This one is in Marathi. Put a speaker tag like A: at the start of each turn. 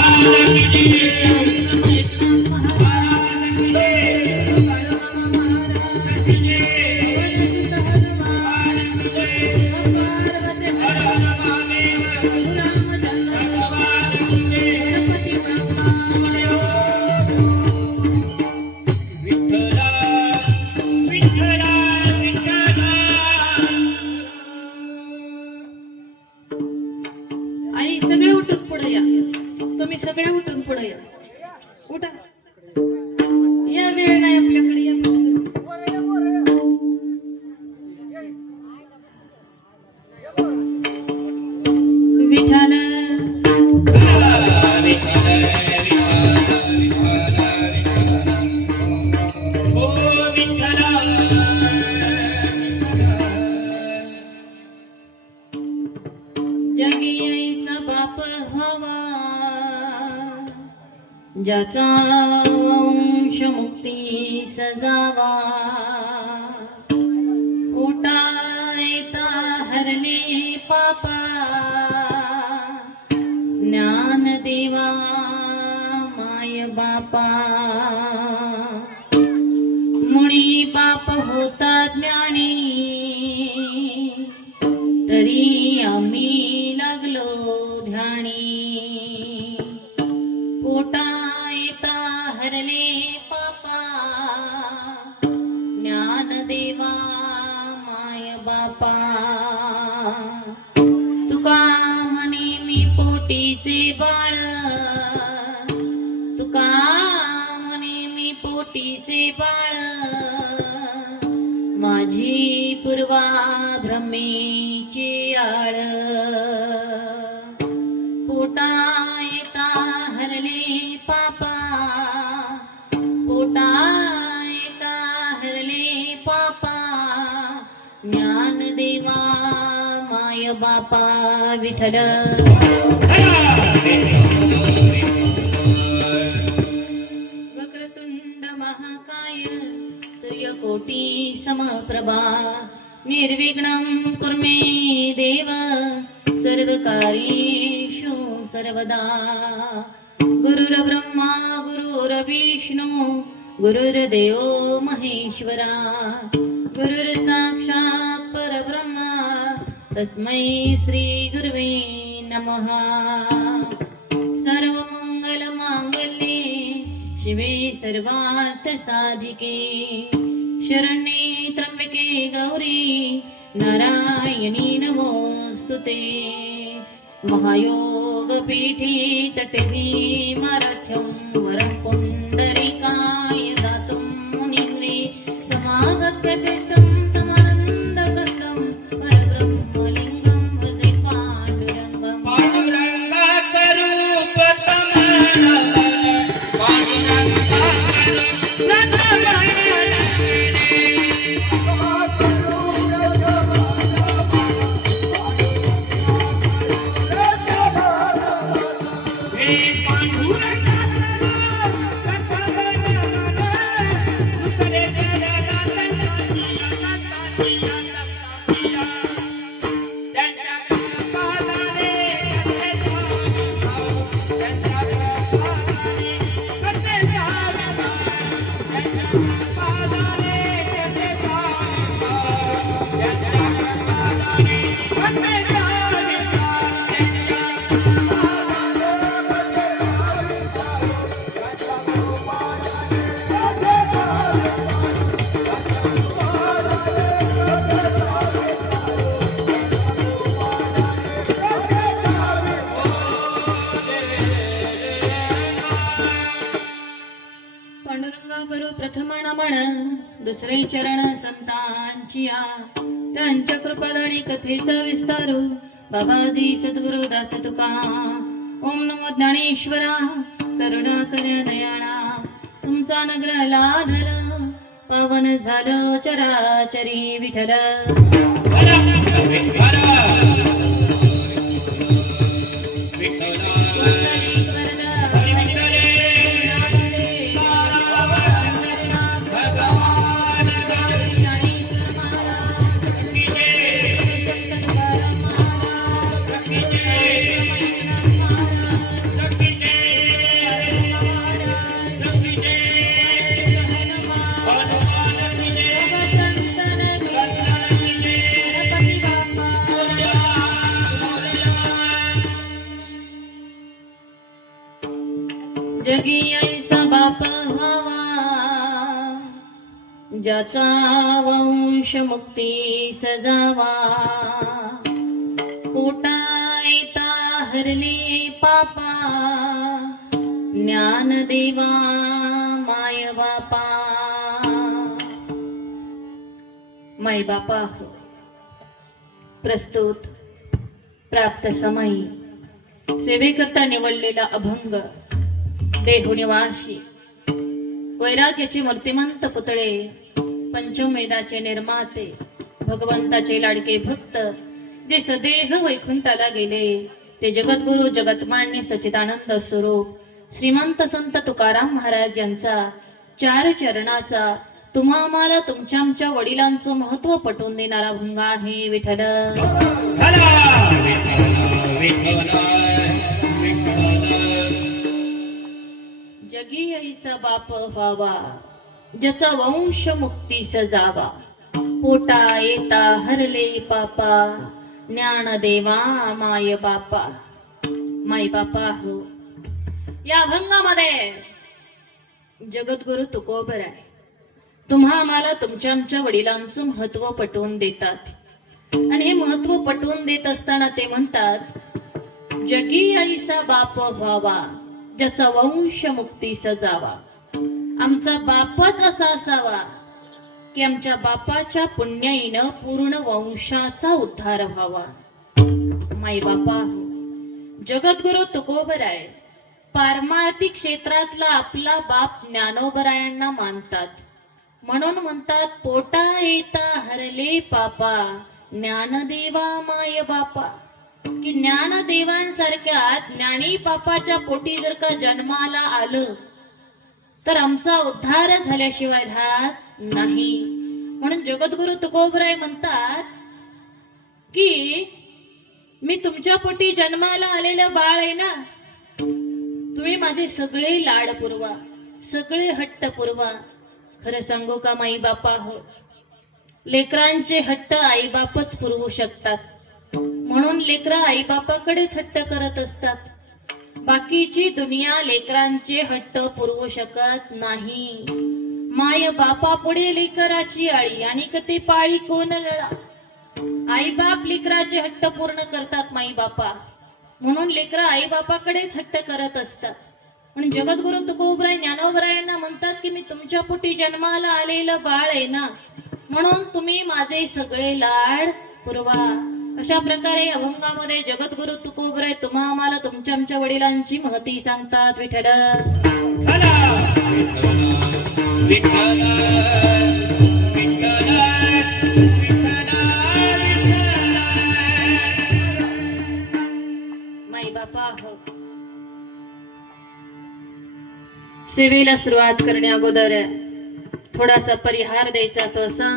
A: आई ಊಟ? ज्याचा वंश मुक्ती सजावा. उठा येता हरले पापा. ज्ञान देवा माय बापा. मुळी पाप होता ज्ञानी. तरी आम्ही देवा माय बापा. तुका म्हणे मी पोटीचे बाळ. तुका म्हणे मी पोटीचे बाळ. माझी पूर्वा भ्रमेची आळ. पोटा देवा माय बापा विठ्ठल. वक्रतुंड महाकाय सूर्यकोटी समप्रभा. निर्विघ्नं कुर्मे देव सर्वकार्येषु सर्वदा. गुरुर्ब्रह्मा गुरुर्विष्णु गुरुर्देव महेश्वरा. गुरुर्साक्षात् परब्रह्मा तस्मै श्री गुरुवे नमः। सर्वमङ्गलमाङ्गल्ये शिवे सर्वार्थ साधिके शरण्ये त्र्यम्बके गौरी नारायणी नमोऽस्तु ते। महायोगपीठे तटवी माराथ्यं वरं
B: हे
A: पांडुरंगावर प्रथम नमन दुसरे चरण संतांची त्यांच्या कृपादाणी कथेचा विस्तार बाबाजी सद्गुरु दास तुका. ओम नमो ज्ञानेश्वरा करुणा कर दयाळा. तुमचा नगर लाधल पावन झालं चराचरी विठल ज्याचा वंश मुक्ती सजावा। पोटा येता हरले पापा ज्ञान देवा माय बापा। माय बापा हो, प्रस्तुत प्राप्त समाई सेवेकरता निवडलेला अभंग देहुनिवासी वैराग्याचे मूर्तिमंत पुतळे पंचमेदाचे निर्माते भगवंताचे लाडके भक्त जे सदेह वैकुंठाला गेले ते जगद्गुरु जगतमान्य सचिदानंद स्वरूप श्रीमंत संत तुकाराम महाराज यांचा चार चरणाचा तुम्हा आम्हाला तुमच्या आमच्या वडिलांचं महत्त्व पटवून देणारा भंग आहे विठ्ठल. जगी ऐसा बाप व्हावा. ज्याचा वंश मुक्ती सजावा. पोटा येता हरले पापा. ज्ञान देवा माय बापा. माय बापा हो. या अभंगामध्ये जगद्गुरु तुकोबर आहे तुम्हा आम्हाला तुमच्या आमच्या वडिलांचं महत्त्व पटवून देतात. आणि हे महत्त्व पटवून देत असताना ते म्हणतात जगी ऐसा बाप व्हावा. ज्याचा वंश मुक्ती सजावा. आमचा बापच असा असावा की आमच्या बापाच्या पुण्याईनं पूर्ण वंशाचा उद्धार व्हावा. माई बापा जगद्गुरु तुकोबराय पारमार्थिक क्षेत्रातला आपला बाप ज्ञानोबरायांना मानतात. म्हणून म्हणतात पोटा येता हरले पापा ज्ञानदेवा माय बापा. की ज्ञानदेवांसारख्या ज्ञानी बापाच्या पोटी जर का जन्माला आलं तर आमचा उद्धार झाल्याशिवाय राहत नाही. म्हणून जगद्गुरु तुकोबराय म्हणतात की मी तुमच्या पोटी जन्माला आलेलं बाळ आहे ना तुम्ही माझे सगळे लाड पुरवा सगळे हट्ट पुरवा. खरं सांगू का माई बापा हो? लेकरांचे हट्ट आई बापच पुरवू शकतात. म्हणून लेकरं आई बापाकडेच हट्ट करत असतात. बाकीची दुनिया लेकरांचे हट्ट पुरवू शकत नाही. माय बापा पुढे लेकराची आळी आणि कते पाळी कोण लळा? आई बाप लेकराचे हट्ट पूर्ण करतात माई बापा. म्हणून लेकरं आई बापाकडेच हट्ट करत असतात. म्हणून जगद्गुरु तुकोबराय ज्ञानोबरायांना म्हणतात की मी तुमच्या पोटी जन्माला आलेलं बाळ आहे ना? म्हणून तुम्ही माझे सगळे लाड पुरवा. अशा प्रकारे अभंगामध्ये जगद्गुरु तुकोबराय तुम्हा आम्हाला तुमच्या आमच्या वडिलांची महती सांगतात
B: विठ्ठल.
A: माई बापा हो. सेवेला सुरुवात करण्या अगोदर थोडासा परिहार द्यायचा तो सांग